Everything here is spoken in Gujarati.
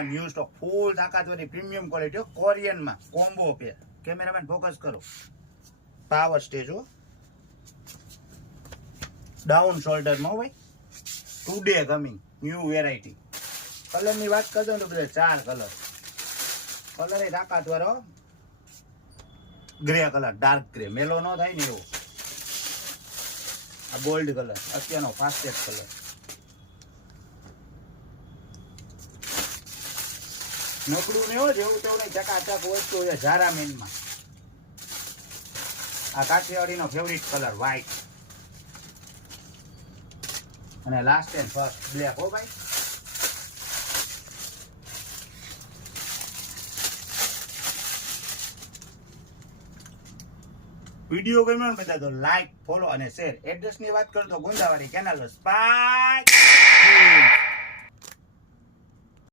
માર્કેટમાં ન્યૂ સ્ટોક ફૂલ તાકાતવાળી પ્રીમિયમ ક્વોલિટી કોરિયનમાં કોમ્બો પેર. કેમેરામેન ફોકસ કરો. પાવર સ્ટેજ હો, ડાઉન શોલ્ડરમાં ભાઈ, ટુડે કમિંગ ન્યૂ વેરાયટી. કલરની વાત કરતો ને તો બધા 4 કલર. કલર એ તાકાતવાળો ગ્રે કલર, ડાર્ક ગ્રે, મેલો ન થાય ને એવો. આ ગોલ્ડ કલર અત્યારનો ફાસ્ટેસ્ટ કલર. નકડું ને હો, જેવું તેવું નહીં, ચકાચક વસ્તુ છે ઝારા મેનમાં. આ કાઠિયાવાડીનો ફેવરિટ કલર વ્હાઈટ અને લાસ્ટ એન્ડ ફર્સ્ટ બ્લેક હો ભાઈ. વિડીયો ગમ્યો ને બધા તો લાઈક, ફોલો અને શેર. એડ્રેસની વાત કરું તો ગુંદાવાડી કેનાલ સ્પાઈક.